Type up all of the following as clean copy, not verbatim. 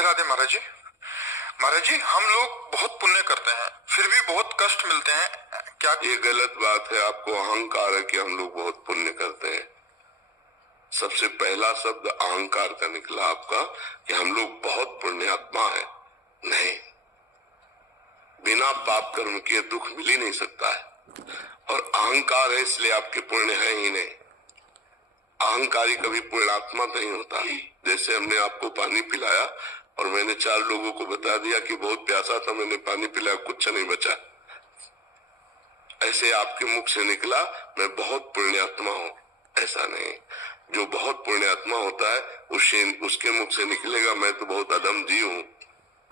राधे राधे महाराज जी। महाराज जी, हम लोग बहुत पुण्य करते हैं, फिर भी बहुत कष्ट मिलते हैं, क्या? ये गलत बात है। आपको अहंकार है कि हम लोग बहुत पुण्य करते हैं। सबसे पहला शब्द अहंकार का निकला आपका कि हम लोग बहुत पुण्यात्मा है। नहीं, बिना पाप कर्म किए दुख मिल ही नहीं सकता है। और अहंकार है इसलिए आपके पुण्य है ही नहीं। अहंकारी कभी पुण्यात्मा नहीं होता। जैसे हमने आपको पानी पिलाया और मैंने 4 लोगों को बता दिया कि बहुत प्यासा था, मैंने पानी पिलाया, कुछ नहीं बचा, ऐसे आपके मुख से निकला मैं बहुत पुण्यात्मा हूँ, ऐसा नहीं। जो बहुत पुण्यात्मा होता है उसके मुख से निकलेगा मैं तो बहुत अधम जी हूँ।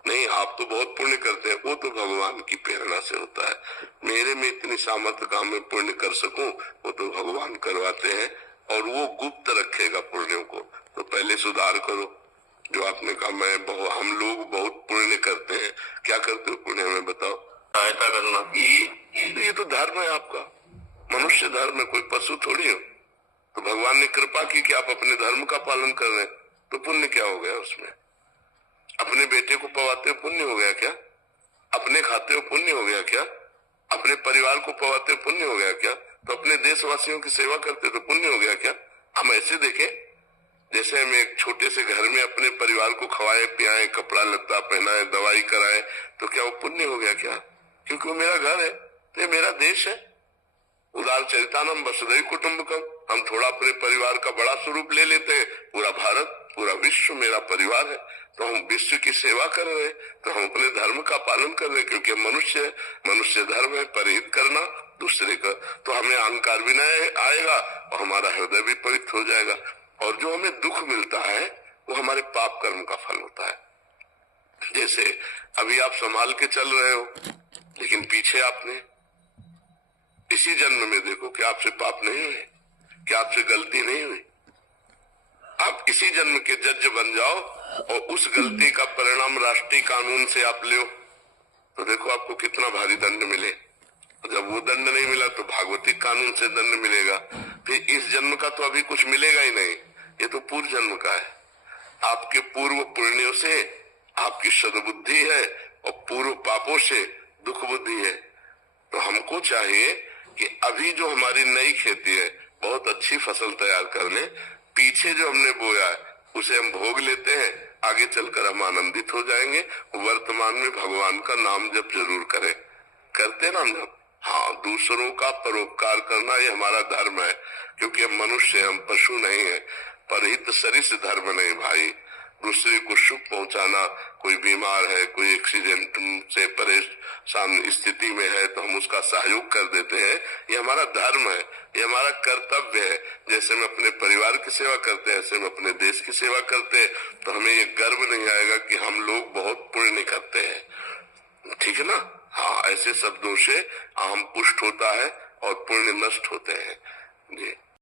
नहीं, आप तो बहुत पुण्य करते हैं, वो तो भगवान की प्रेरणा से होता है। मेरे में इतनी सामर्थ्य का मैं पुण्य कर सकूं, वो तो भगवान करवाते हैं और वो गुप्त रखेगा पुण्यों को। तो पहले सुधार करो। जो आपने कहा हम लोग बहुत पुण्य करते हैं, क्या करते हो पुण्य में बताओ? सहायता करना। ये तो धर्म है आपका, मनुष्य धर्म है, कोई पशु थोड़ी हो। तो भगवान ने कृपा की कि आप अपने धर्म का पालन कर रहे हैं, तो पुण्य क्या हो गया उसमें? अपने बेटे को पवाते हो पुण्य हो गया क्या? अपने खाते हो पुण्य हो गया क्या? अपने परिवार को पवाते हो पुण्य हो गया क्या? तो अपने देशवासियों की सेवा करते तो पुण्य हो गया क्या? हम ऐसे देखें जैसे हम एक छोटे से घर में अपने परिवार को खवाए पियाए, कपड़ा लत्ता पहनाए, दवाई कराए, तो क्या वो पुण्य हो गया क्या? क्योंकि वो मेरा घर है, ये मेरा देश है। उदार चरितानम वसुधैव कुटुंबकम। हम थोड़ा अपने परिवार का बड़ा स्वरूप ले लेते हैं, पूरा भारत पूरा विश्व मेरा परिवार है, तो हम विश्व की सेवा कर रहे हैं, तो हम अपने धर्म का पालन कर रहे हैं, क्योंकि मनुष्य है, मनुष्य धर्म है परहित करना दूसरे का। तो हमें अहंकार भी नहीं आएगा और हमारा हृदय भी पवित्र हो जाएगा। और जो हमें दुख मिलता है वो हमारे पाप कर्म का फल होता है। जैसे अभी आप संभाल के चल रहे हो, लेकिन पीछे आपने इसी जन्म में देखो कि आपसे पाप नहीं हुए, कि आपसे गलती नहीं हुई। आप इसी जन्म के जज बन जाओ और उस गलती का परिणाम राष्ट्रीय कानून से आप ले, तो देखो आपको कितना भारी दंड मिले। जब वो दंड नहीं मिला तो भागवतिक कानून से दंड मिलेगा। फिर इस जन्म का तो अभी कुछ मिलेगा ही नहीं, ये तो पूर्व जन्म का है। आपके पूर्व पुण्यों से आपकी सद्बुद्धि है और पूर्व पापों से दुख बुद्धि है। तो हमको चाहिए कि अभी जो हमारी नई खेती है, बहुत अच्छी फसल तैयार कर ले, पीछे जो हमने बोया है उसे हम भोग लेते हैं, आगे चलकर हम आनंदित हो जाएंगे। वर्तमान में भगवान का नाम जप जरूर करें, करते नाम जप। हाँ, दूसरों का परोपकार करना ये हमारा धर्म है, क्योंकि हम मनुष्य, हम पशु नहीं है। परहित सरिस धर्म नहीं भाई। दूसरे को सुख पहुंचाना, कोई बीमार है, कोई एक्सीडेंट से परेशान स्थिति में है तो हम उसका सहयोग कर देते हैं, ये हमारा धर्म है, ये हमारा कर्तव्य है। जैसे हम अपने परिवार की सेवा करते हैं, ऐसे हम अपने देश की सेवा करते हैं, तो हमें ये गर्व नहीं आएगा कि हम लोग बहुत पुण्य करते हैं। ठीक है ना? हाँ, ऐसे शब्दों से अहम पुष्ट होता है और पुण्य नष्ट होते हैं जी।